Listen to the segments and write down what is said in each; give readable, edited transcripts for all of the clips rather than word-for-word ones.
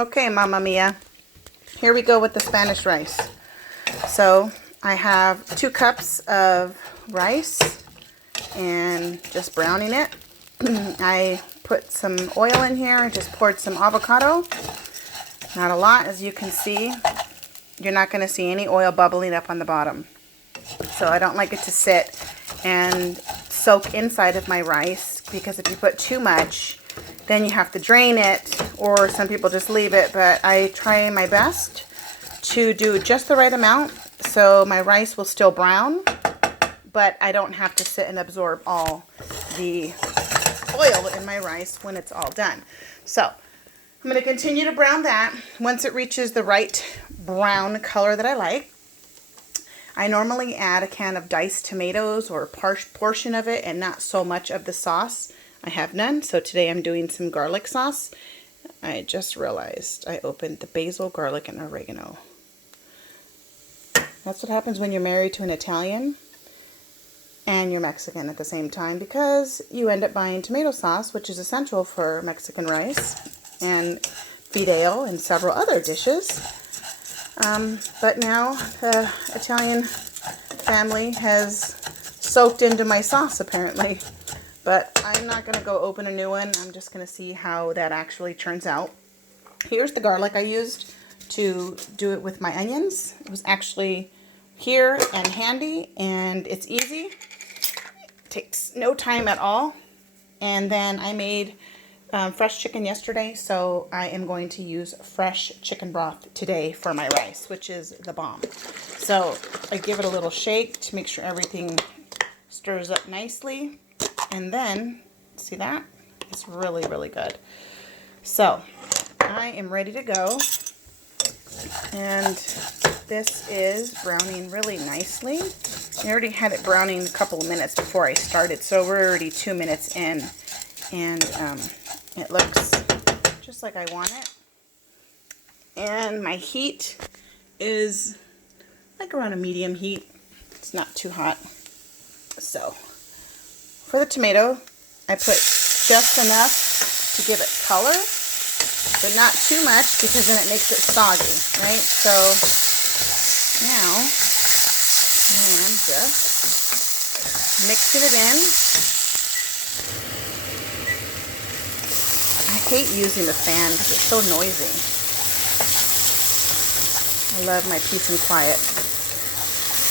Okay, Mamma Mia. Here we go with the Spanish rice. So I have 2 cups of rice and just browning it. I put some oil in here. I just poured some avocado. Not a lot, as you can see. You're not going to see any oil bubbling up on the bottom. So I don't like it to sit and soak inside of my rice, because if you put too much, then you have to drain it, or some people just leave it. But I try my best to do just the right amount so my rice will still brown, but I don't have to sit and absorb all the oil in my rice when it's all done. So I'm going to continue to brown that. Once it reaches the right brown color that I like, I normally add a can of diced tomatoes or a portion of it and not so much of the sauce. I have none, so today I'm doing some garlic sauce. I just realized I opened the basil, garlic, and oregano. That's what happens when you're married to an Italian and you're Mexican at the same time, because you end up buying tomato sauce, which is essential for Mexican rice and fideo and several other dishes. But now the Italian family has soaked into my sauce, apparently. But I'm not going to go open a new one. I'm just going to see how that actually turns out. Here's the garlic I used to do it with my onions. It was actually here and handy, and it's easy. It takes no time at all. And then I made fresh chicken yesterday, so I am going to use fresh chicken broth today for my rice, which is the bomb. So I give it a little shake to make sure everything stirs up nicely. And then, see that? It's really, really good. So I am ready to go. And this is browning really nicely. I already had it browning a couple of minutes before I started, so we're already 2 minutes in. And it looks just like I want it. And my heat is like around a medium heat. It's not too hot. So for the tomato, I put just enough to give it color, but not too much, because then it makes it soggy, right? So now I am just mixing it in. I hate using the fan because it's so noisy. I love my peace and quiet,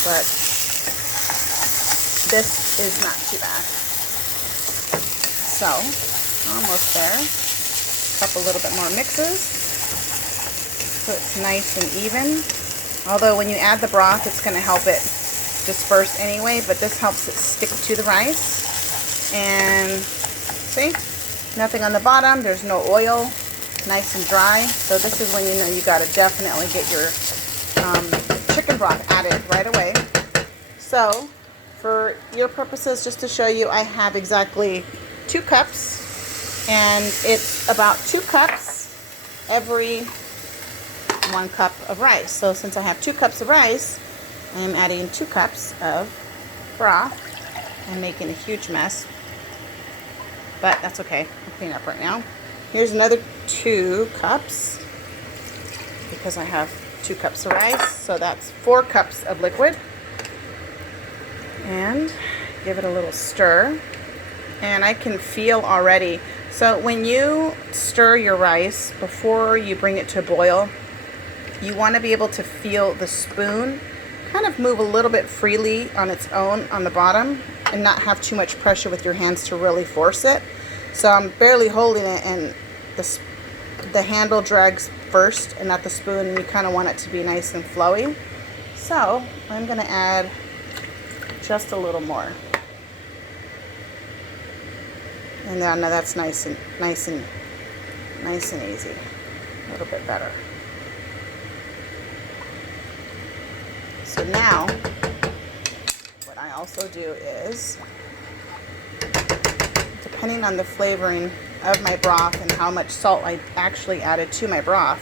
but this is not too bad. So, almost there. Couple little bit more mixes so it's nice and even. Although when you add the broth, it's going to help it disperse anyway, but this helps it stick to the rice. And see, nothing on the bottom. There's no oil. Nice and dry. So this is when you know you got to definitely get your chicken broth added right away. So for your purposes, just to show you, I have exactly 2 cups, and it's about 2 cups every 1 cup of rice. So since I have 2 cups of rice, I am adding 2 cups of broth. I'm making a huge mess, but that's okay. I'll clean up right now. Here's another 2 cups, because I have 2 cups of rice, so that's 4 cups of liquid. And give it a little stir. And I can feel already. So when you stir your rice before you bring it to a boil, you want to be able to feel the spoon kind of move a little bit freely on its own on the bottom, and not have too much pressure with your hands to really force it. So I'm barely holding it, and the handle drags first and not the spoon, and you kind of want it to be nice and flowy. So I'm going to add just a little more. And now that's nice and easy. A little bit better. So now, what I also do is, depending on the flavoring of my broth and how much salt I actually added to my broth,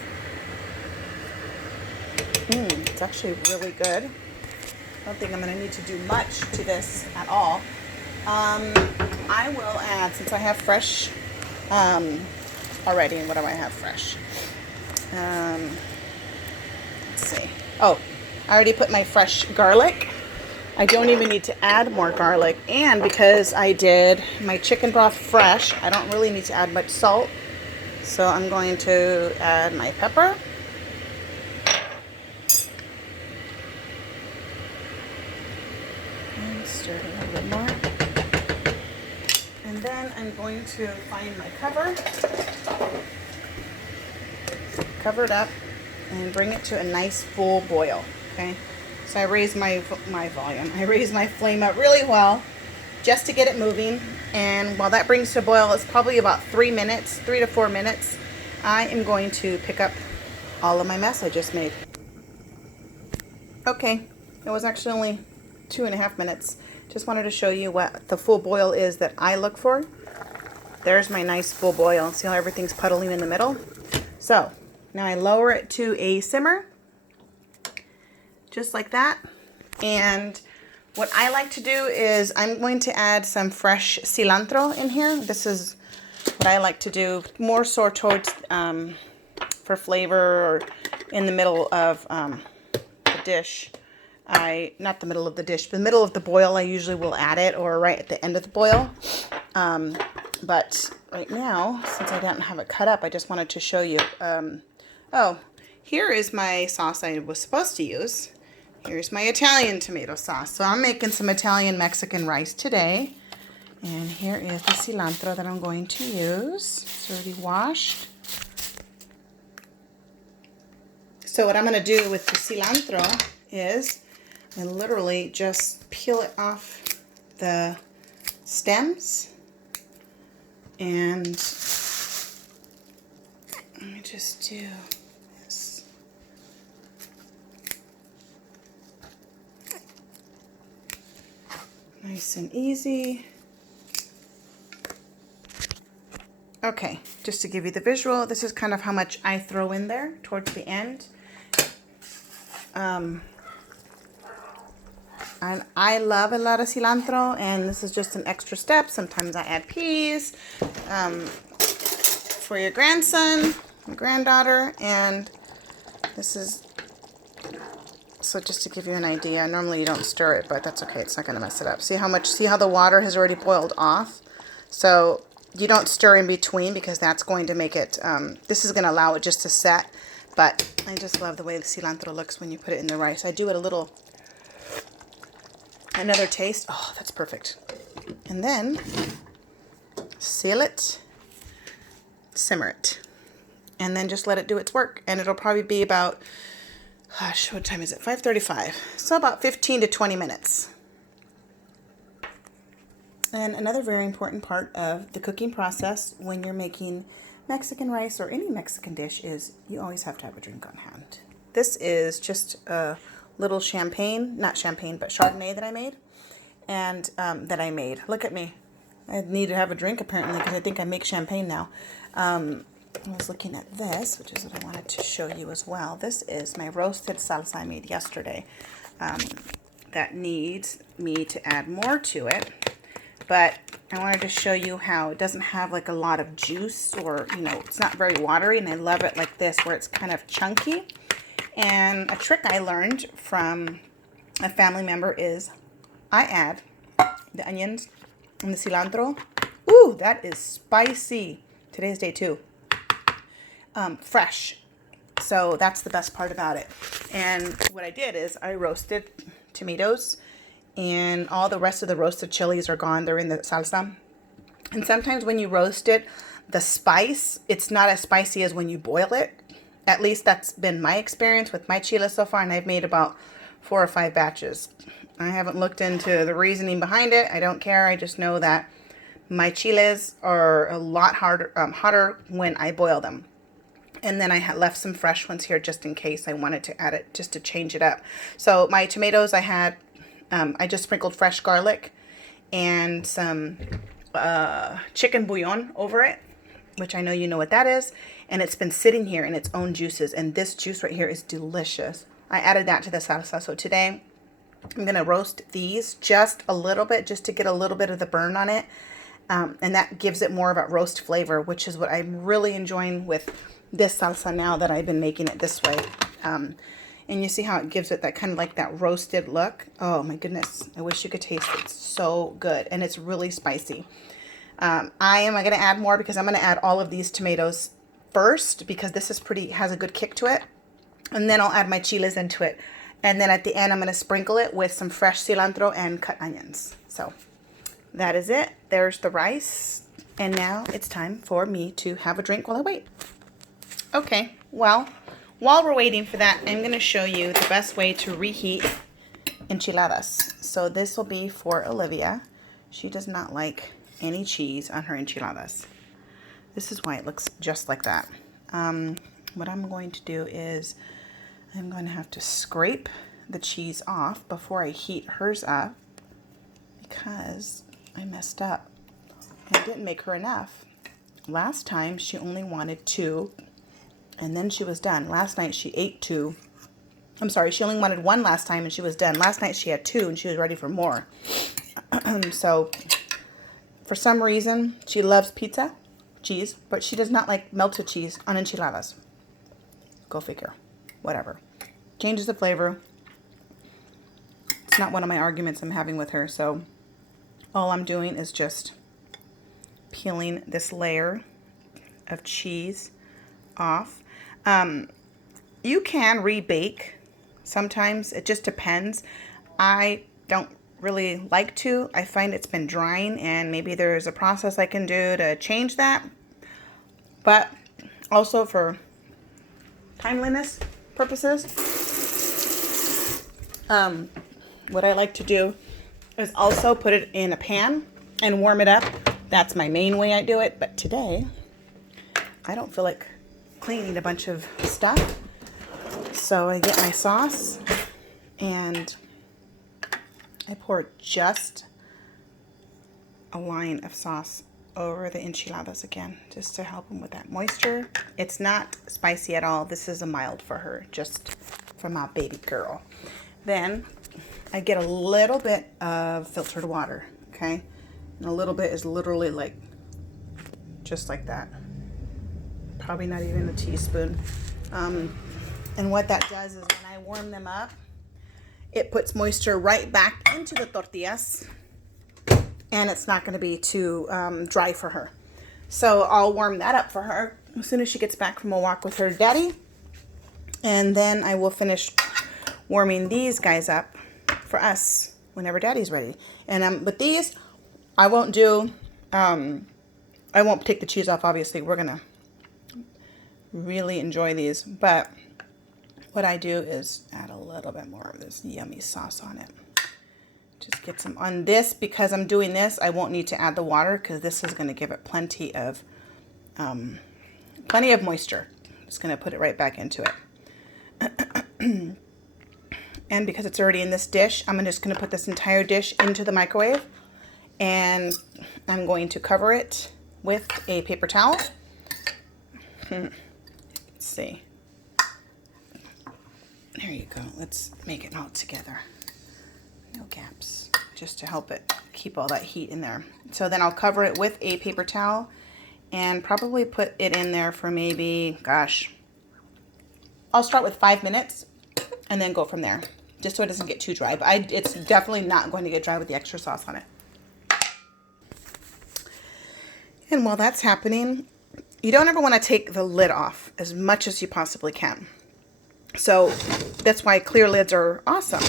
it's actually really good. I don't think I'm going to need to do much to this at all. I will add, since I have fresh already, and what do I have fresh? Let's see. Oh, I already put my fresh garlic. I don't even need to add more garlic. And because I did my chicken broth fresh, I don't really need to add much salt. So I'm going to add my pepper. And stir it a little bit more. And then I'm going to find my cover. Cover it up and bring it to a nice full boil. Okay. So I raise my volume. I raise my flame up really well just to get it moving. And while that brings to a boil, it's probably about 3 minutes, 3 to 4 minutes. I am going to pick up all of my mess I just made. Okay, it was actually only 2.5 minutes. Just wanted to show you what the full boil is that I look for. There's my nice full boil. See how everything's puddling in the middle? So now I lower it to a simmer. Just like that. And what I like to do is I'm going to add some fresh cilantro in here. This is what I like to do, more so towards for flavor or in the middle of the dish. Not the middle of the dish, but the middle of the boil I usually will add it, or right at the end of the boil. But right now, since I didn't have it cut up, I just wanted to show you. Oh, here is my sauce I was supposed to use. Here's my Italian tomato sauce. So I'm making some Italian Mexican rice today. And here is the cilantro that I'm going to use. It's already washed. So what I'm going to do with the cilantro is I literally just peel it off the stems. And let me just do this. Nice and easy. Okay, just to give you the visual, this is kind of how much I throw in there towards the end. And I love a lot of cilantro, and this is just an extra step. Sometimes I add peas for your grandson, your granddaughter, and this is, so just to give you an idea, normally you don't stir it, but that's okay, it's not going to mess it up. See how the water has already boiled off? So you don't stir in between because that's going to make it, this is going to allow it just to set, but I just love the way the cilantro looks when you put it in the rice. I do it another taste. Oh, that's perfect. And then seal it, simmer it, and then just let it do its work. And it'll probably be about, gosh, what time is it? 5:35. So about 15 to 20 minutes. And another very important part of the cooking process when you're making Mexican rice or any Mexican dish is you always have to have a drink on hand. This is just a little champagne, not champagne, but Chardonnay that I made. And Look at me. I need to have a drink apparently because I think I make champagne now. I was looking at this, which is what I wanted to show you as well. This is my roasted salsa I made yesterday. That needs me to add more to it. But I wanted to show you how it doesn't have like a lot of juice, or, it's not very watery, and I love it like this where it's kind of chunky. And a trick I learned from a family member is I add the onions and the cilantro. Ooh, that is spicy. Today's day 2. Fresh. So that's the best part about it. And what I did is I roasted tomatoes, and all the rest of the roasted chilies are gone. They're in the salsa. And sometimes when you roast it, the spice, it's not as spicy as when you boil it. At least that's been my experience with my chiles so far, and I've made about 4 or 5 batches. I haven't looked into the reasoning behind it. I don't care. I just know that my chiles are a lot hotter when I boil them. And then I had left some fresh ones here just in case I wanted to add it, just to change it up. So my tomatoes I just sprinkled fresh garlic and some chicken bouillon over it, which I know you know what that is. And it's been sitting here in its own juices. And this juice right here is delicious. I added that to the salsa. So today I'm going to roast these just a little bit, just to get a little bit of the burn on it. And that gives it more of a roast flavor, which is what I'm really enjoying with this salsa now that I've been making it this way. And you see how it gives it that kind of like that roasted look. Oh my goodness. I wish you could taste it. It's so good. And it's really spicy. I'm going to add more because I'm going to add all of these tomatoes first because this is has a good kick to it. And then I'll add my chiles into it. And then at the end, I'm going to sprinkle it with some fresh cilantro and cut onions. So that is it. There's the rice. And now it's time for me to have a drink while I wait. Okay, well, while we're waiting for that, I'm going to show you the best way to reheat enchiladas. So this will be for Olivia. She does not like any cheese on her enchiladas. This is why it looks just like that. What I'm going to do is I'm going to have to scrape the cheese off before I heat hers up because I messed up. I didn't make her enough. Last time she only wanted 2 and then she was done. Last night she ate 2. I'm sorry, she only wanted 1 last time and she was done. Last night she had 2 and she was ready for more. So for some reason she loves pizza, cheese, but she does not like melted cheese on enchiladas. Go figure. Whatever. Changes the flavor. It's not one of my arguments I'm having with her, so all I'm doing is just peeling this layer of cheese off. You can rebake sometimes. It just depends. I don't really like to. I find it's been drying and maybe there's a process I can do to change that. But also for timeliness purposes, what I like to do is also put it in a pan and warm it up. That's my main way I do it. But today, I don't feel like cleaning a bunch of stuff. So I get my sauce and I pour just a line of sauce over the enchiladas again, just to help them with that moisture. It's not spicy at all. This is a mild for her, just for my baby girl. Then I get a little bit of filtered water, okay? And a little bit is literally like, just like that. Probably not even a teaspoon. And what that does is when I warm them up, it puts moisture right back into the tortillas and it's not going to be too dry for her. So I'll warm that up for her as soon as she gets back from a walk with her daddy. And then I will finish warming these guys up for us whenever daddy's ready. And with these, I won't do, I won't take the cheese off, obviously. We're going to really enjoy these. But what I do is add a little bit more of this yummy sauce on it. Just get some on this. Because I'm doing this, I won't need to add the water because this is going to give it plenty of moisture. Just going to put it right back into it. And because it's already in this dish, I'm just going to put this entire dish into the microwave. And I'm going to cover it with a paper towel. Let's see. There you go. Let's make it all together. No gaps. Just to help it keep all that heat in there. So then I'll cover it with a paper towel and probably put it in there for maybe, gosh, I'll start with 5 minutes and then go from there. Just so it doesn't get too dry. But it's definitely not going to get dry with the extra sauce on it. And while that's happening, you don't ever want to take the lid off as much as you possibly can. So that's why clear lids are awesome.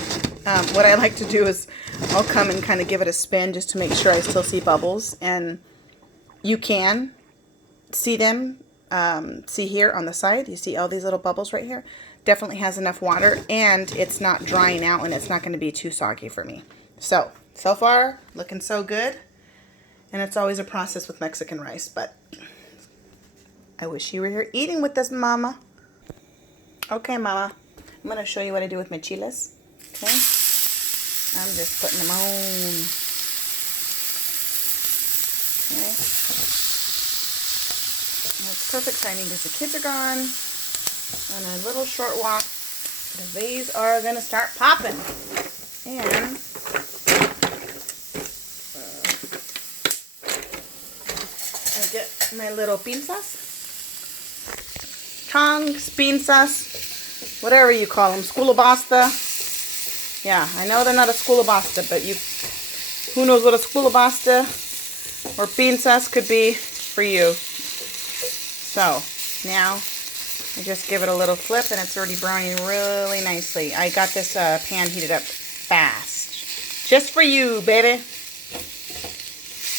What I like to do is I'll come and kind of give it a spin just to make sure I still see bubbles. And you can see them. See here on the side, you see all these little bubbles right here? Definitely has enough water and it's not drying out and it's not going to be too soggy for me. So far, looking so good. And it's always a process with Mexican rice, but I wish you were here eating with us, Mama. Okay, Mama. I'm going to show you what I do with my chiles. Okay? I'm just putting them on. Okay. And it's perfect timing because the kids are gone on a little short walk. These are going to start popping. And I get my little pinzas. tongs, pinzas, whatever you call them, sculabasta. Yeah, I know they're not a sculabasta, but who knows what a sculabasta or pinzas could be for you. So now I just give it a little flip and it's already browning really nicely. I got this pan heated up fast. Just for you, baby.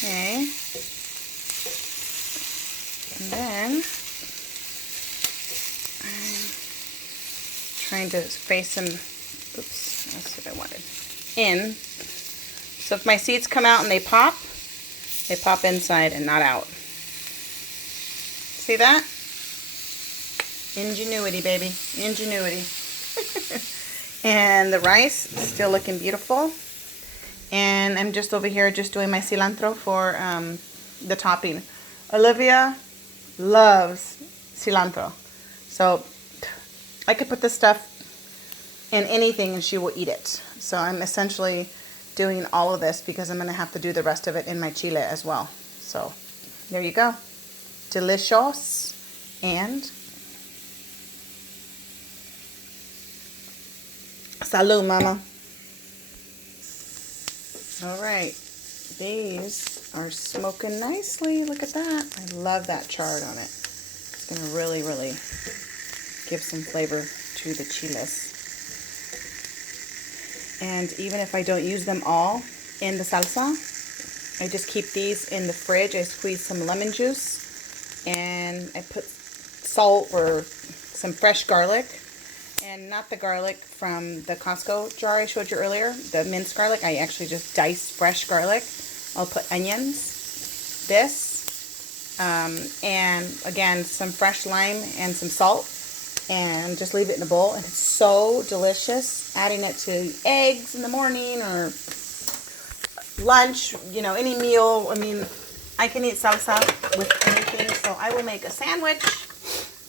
Okay. And then I'm trying to face them, oops, that's what I wanted, in. So if my seeds come out and they pop inside and not out. See that? Ingenuity, baby. Ingenuity. And the rice is still looking beautiful. And I'm just over here just doing my cilantro for the topping. Olivia loves cilantro. So I could put this stuff in anything and she will eat it. So I'm essentially doing all of this because I'm going to have to do the rest of it in my chile as well. So there you go. Delicious. And salud, mama. All right, these are smoking nicely. Look at that. I love that chard on it. It's going to really, really give some flavor to the chiles. And even if I don't use them all in the salsa, I just keep these in the fridge. I squeeze some lemon juice and I put salt or some fresh garlic. And not the garlic from the Costco jar I showed you earlier, the minced garlic. I actually just dice fresh garlic. I'll put onions, this, and again, some fresh lime and some salt. And just leave it in a bowl. And it's so delicious. Adding it to eggs in the morning or lunch, you know, any meal. I mean, I can eat salsa with anything. So I will make a sandwich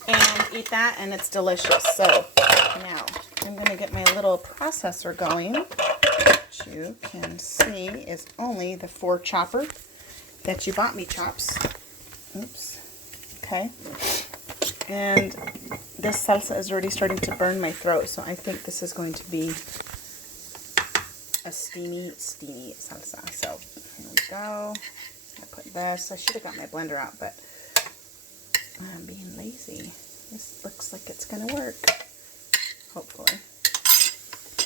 and eat that, and it's delicious. So now I'm going to get my little processor going, which you can see is only the 4 chopper that you bought me, chops. Oops. Okay. And this salsa is already starting to burn my throat, so I think this is going to be a steamy, steamy salsa. So here we go. I put this. I should have got my blender out, but I'm being lazy. This looks like it's going to work. Hopefully.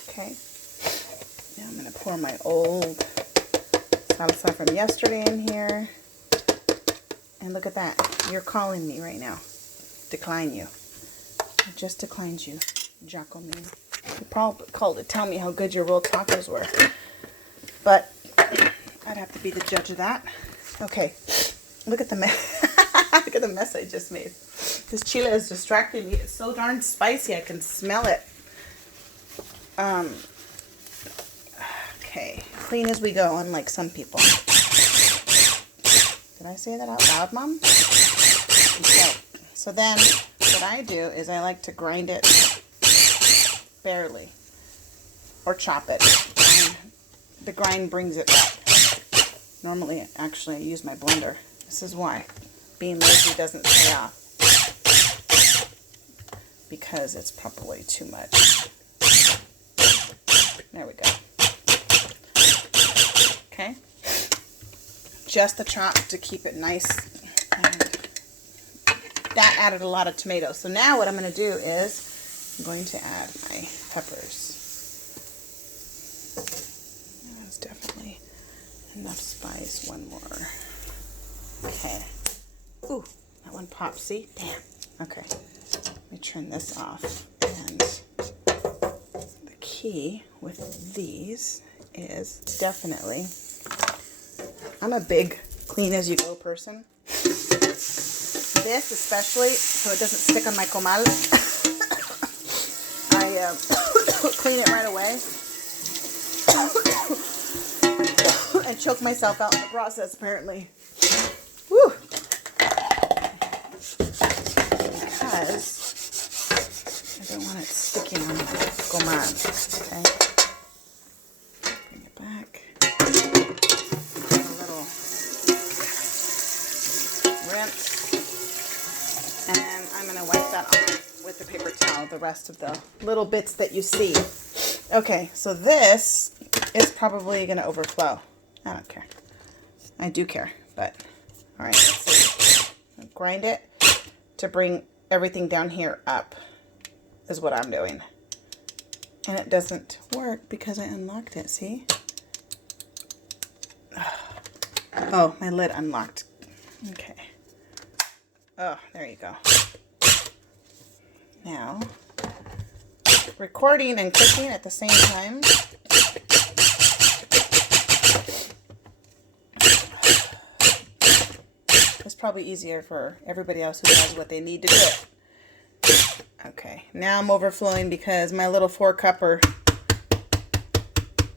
Okay. Now I'm going to pour my old salsa from yesterday in here. And look at that. You're calling me right now. Decline you. I just declined you, Giacomo. You probably called to tell me how good your rolled tacos were. But I'd have to be the judge of that. Okay. Look at the mess. Look at the mess I just made. This chile is distracting me. It's so darn spicy. I can smell it. Okay. Clean as we go, unlike some people. Did I say that out loud, Mom? Okay. So then what I do is I like to grind it barely. Or chop it. The grind brings it back. Normally, actually, I use my blender. This is why. Being lazy doesn't pay off. Because it's probably too much. There we go. Okay. Just the chop to keep it nice. And that added a lot of tomatoes. So now what I'm going to do is I'm going to add my peppers. That's definitely enough spice. One more. Okay. Ooh, that one popped. See? Damn. Okay. Let me turn this off. And the key with these is definitely, I'm a big clean as you go person. This especially, so it doesn't stick on my comal, I clean it right away and choke myself out in the process apparently. Woo! Because I don't want it sticking on my comal. Okay. Bring it back. A little rinse. And then I'm going to wipe that off. the rest of the little bits that you see. Okay, so this is probably going to overflow. I don't care. I do care, but all right, let's see. Grind it to bring everything down here up is what I'm doing. And it doesn't work because I unlocked it, see? Oh, my lid unlocked. Okay. Oh, there you go. Now, recording and cooking at the same time. It's probably easier for everybody else who knows what they need to do. Okay, now I'm overflowing because my little 4-cupper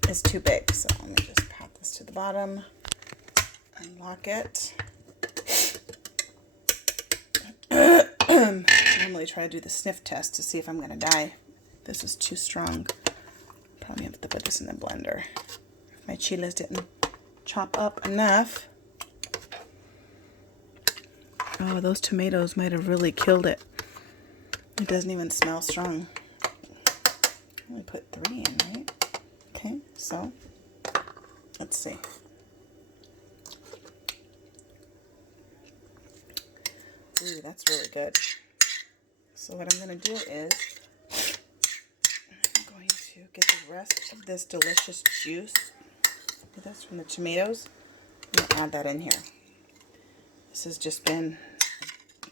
is too big. So let me just pat this to the bottom, unlock it. Normally try to do the sniff test to see if I'm going to die. This is too strong. Probably have to put this in the blender. If my chiles didn't chop up enough. Oh, those tomatoes might have really killed it. It doesn't even smell strong. I only put 3 in, right? Okay, so let's see. Ooh, that's really good. So what I'm going to do is I'm going to get the rest of this delicious juice. That's from the tomatoes. I'm going to add that in here. This has just been,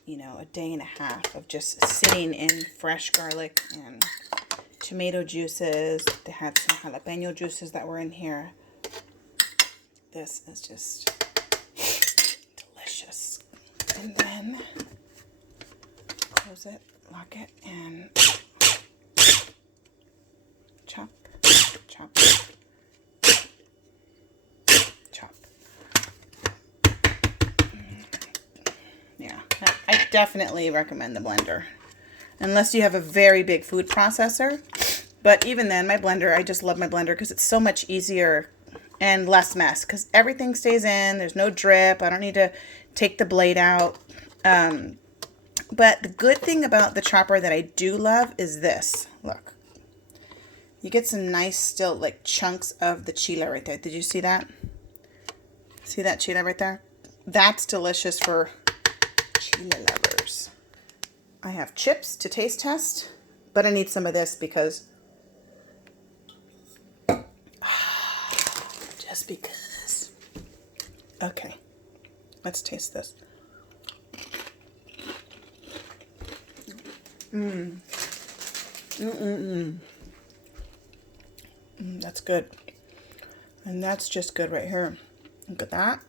you know, a day and a half of just sitting in fresh garlic and tomato juices. They had some jalapeno juices that were in here. This is just delicious. And then close it, lock it, and chop, chop, chop. Yeah, I definitely recommend the blender. Unless you have a very big food processor. But even then, my blender, I just love my blender because it's so much easier and less mess. Because everything stays in. There's no drip. I don't need to take the blade out. But the good thing about the chopper that I do love is this. Look. You get some nice still like chunks of the chile right there. Did you see that? See that chile right there? That's delicious for chile lovers. I have chips to taste test, but I need some of this because just because. Okay, let's taste this. That's good. And that's just good right here. Look at that.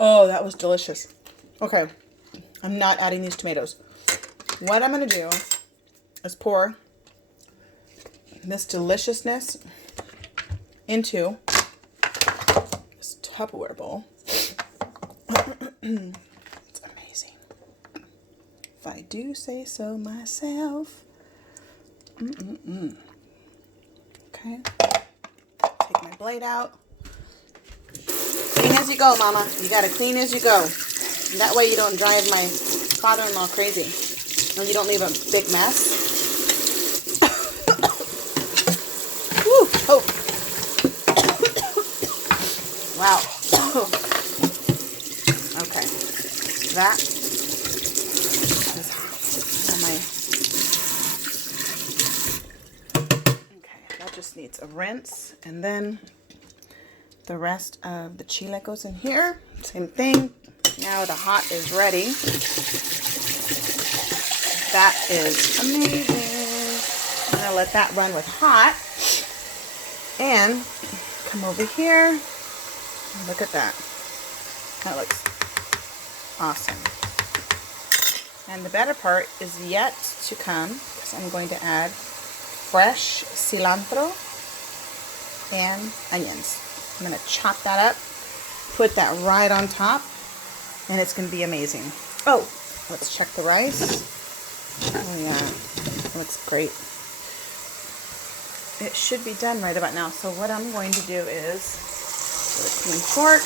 Oh, that was delicious. Okay, I'm not adding these tomatoes. What I'm going to do is pour this deliciousness into this Tupperware bowl. It's amazing. If I do say so myself. Okay. Take my blade out. Clean as you go, Mama. You gotta clean as you go. That way you don't drive my father-in-law crazy. And you don't leave a big mess. Woo! Oh! Wow. Okay. That is on my... Okay, that just needs a rinse. And then the rest of the chile goes in here. Same thing. Now the hot is ready. That is amazing. I'm going to let that run with hot. And come over here. Look at that. That looks awesome. And the better part is yet to come, because I'm going to add fresh cilantro and onions. I'm going to chop that up, put that right on top, and it's going to be amazing. Oh, let's check the rice. Oh yeah, looks great. It should be done right about now. So what I'm going to do is, with a clean fork,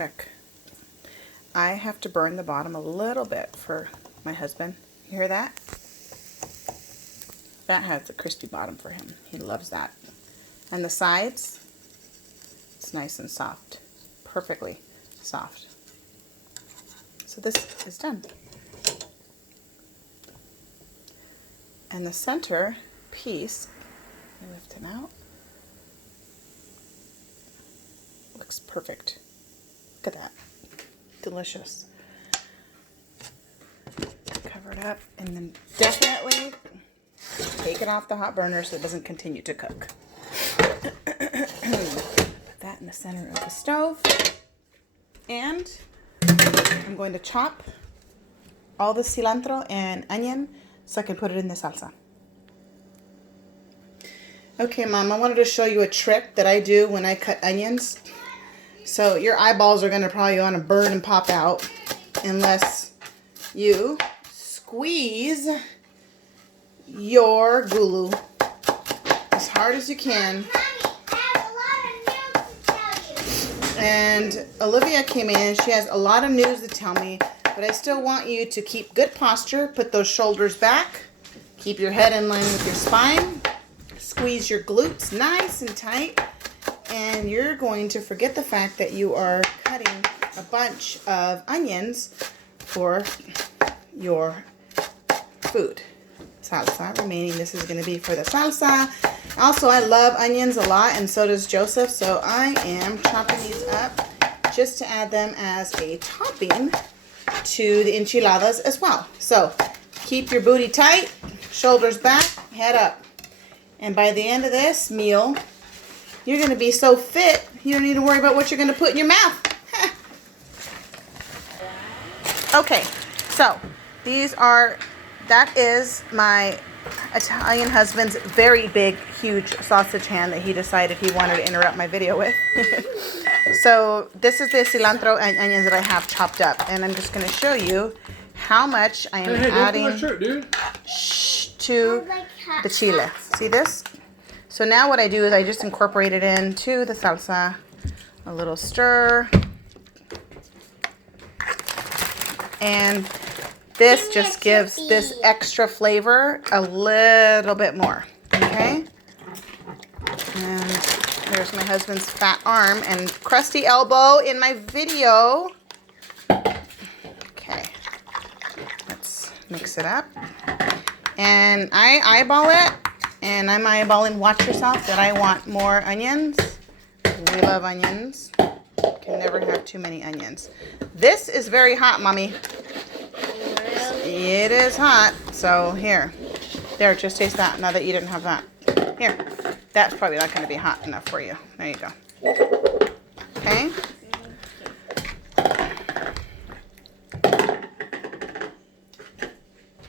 check. I have to burn the bottom a little bit for my husband. You hear that? That has a crispy bottom for him. He loves that. And the sides, it's nice and soft. Perfectly soft. So this is done. And the center piece, let me lift him out. Looks perfect. Look at that. Delicious. Cover it up and then definitely take it off the hot burner so it doesn't continue to cook. Put that in the center of the stove. And I'm going to chop all the cilantro and onion so I can put it in the salsa. Okay, Mom, I wanted to show you a trick that I do when I cut onions. So your eyeballs are going to probably want to burn and pop out unless you squeeze your gulu as hard as you can. And Olivia came in and she has a lot of news to tell me, but I still want you to keep good posture, put those shoulders back, keep your head in line with your spine, squeeze your glutes nice and tight, and you're going to forget the fact that you are cutting a bunch of onions for your food. Salsa remaining. This is going to be for the salsa. Also, I love onions a lot, and so does Joseph, so I am chopping these up just to add them as a topping to the enchiladas as well. So keep your booty tight, shoulders back, head up. And by the end of this meal, you're going to be so fit, you don't need to worry about what you're going to put in your mouth. Okay, so that is my Italian husband's very big, huge sausage hand that he decided he wanted to interrupt my video with. So this is the cilantro and onions that I have chopped up, and I'm just going to show you how much I am adding to the chile. See this? So now what I do is I just incorporate it into the salsa, a little stir, and this just gives this extra flavor a little bit more, okay? And there's my husband's fat arm and crusty elbow in my video. Okay, let's mix it up. And I eyeball it, and I'm eyeballing, watch yourself, that I want more onions. We love onions. Can never have too many onions. This is very hot, Mommy. It is hot. So here. There, just taste that now that you didn't have that. Here. That's probably not going to be hot enough for you. There you go. Okay.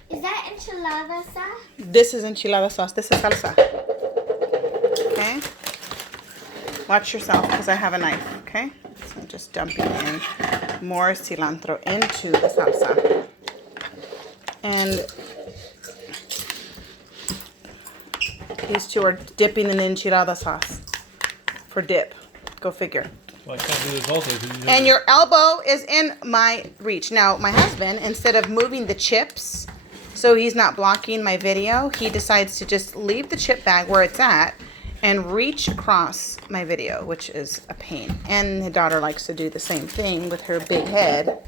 Is that enchilada sauce? This is enchilada sauce. This is salsa. Okay. Watch yourself because I have a knife. Okay. So I'm just dumping in more cilantro into the salsa. And these two are dipping in enchilada sauce for dip. Go figure. Well, I can't do this also. And your elbow is in my reach. Now, my husband, instead of moving the chips so he's not blocking my video, he decides to just leave the chip bag where it's at and reach across my video, which is a pain. And the daughter likes to do the same thing with her big head.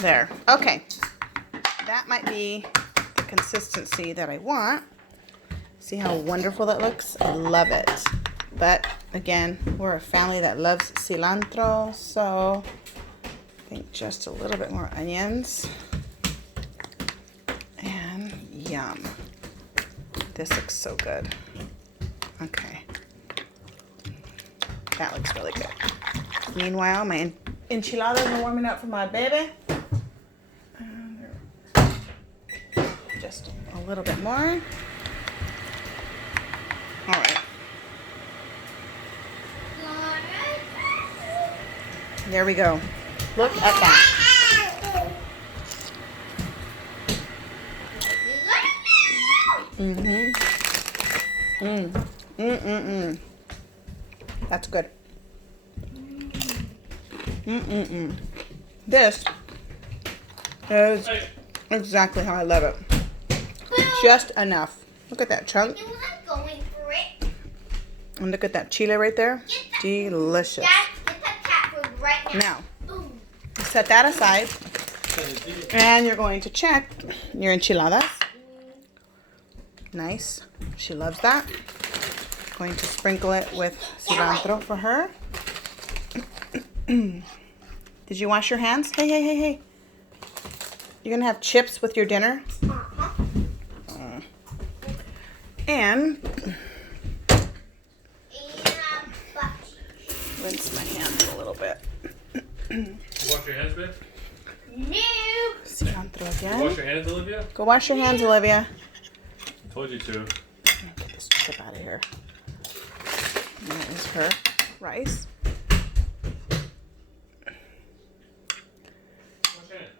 There. Okay. That might be the consistency that I want. See how wonderful that looks? I love it. But again, we're a family that loves cilantro, so I think just a little bit more onions. And yum. This looks so good. Okay. That looks really good. Meanwhile, my enchiladas are warming up for my baby. Just a little bit more. All right. There we go. Look at that. That's good. This is exactly how I love it. Just enough. Look at that chunk. I'm going for it. And look at that chile right there. Delicious. Dad, get that cat food right now. Now, Boom. set that aside. And you're going to check your enchiladas. Nice. She loves that. Going to sprinkle it with cilantro for her. Did you wash your hands? Hey, hey, hey, hey. You're going to have chips with your dinner? And rinse my hands a little bit. Wash your hands, babe? No. Cilantro again. Wash your hands, Olivia? Go wash your hands, Olivia. I told you to. Get this chip out of here. And that is her rice. Wash your hands.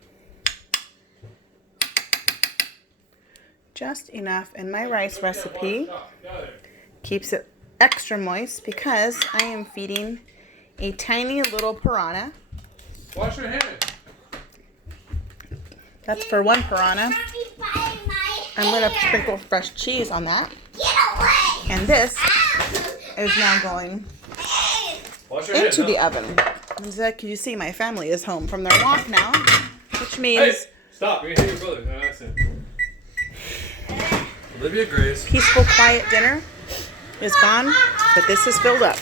Just enough in my rice recipe. Stop. Got it. Keeps it extra moist because I am feeding a tiny little piranha. Wash your hands. That's for one piranha. Don't be biting my I'm going to hair. sprinkle fresh cheese on that. Get away. And this Ow. is now going Wash your hands. into the huh? oven. As you see, my family is home from their walk now, which Hey! means Stop. You're going to hit your brother. No, that's it. Olivia Grace. peaceful, quiet dinner is gone, but this is filled up.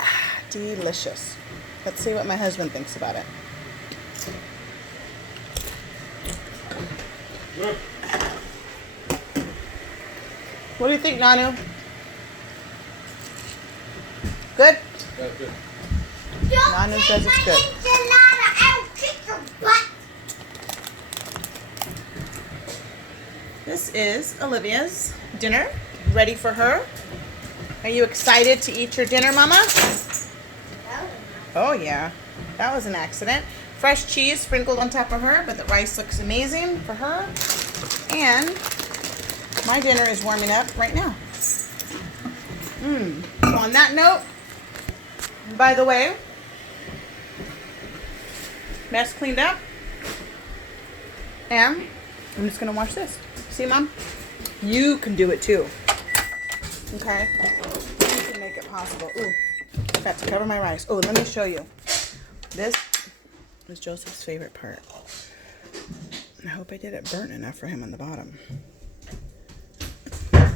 Ah, delicious. Let's see what my husband thinks about it. Good. What do you think, Nanu? Good? That's good. Nanu says it's good. Enchilada. I'll kick your butt. This is Olivia's dinner, ready for her. Are you excited to eat your dinner, Mama? Oh yeah, that was an accident. Fresh cheese sprinkled on top of her, but the rice looks amazing for her. And my dinner is warming up right now. So on that note, by the way, mess cleaned up. And I'm just gonna wash this. See, Mom? You can do it too. Okay? You can make it possible. Ooh, forgot to cover my rice. Oh, let me show you. This was Joseph's favorite part. I hope I did it burnt enough for him on the bottom.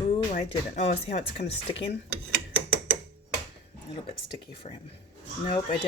Ooh, I didn't. Oh, see how it's kind of sticking? A little bit sticky for him. Nope, I didn't.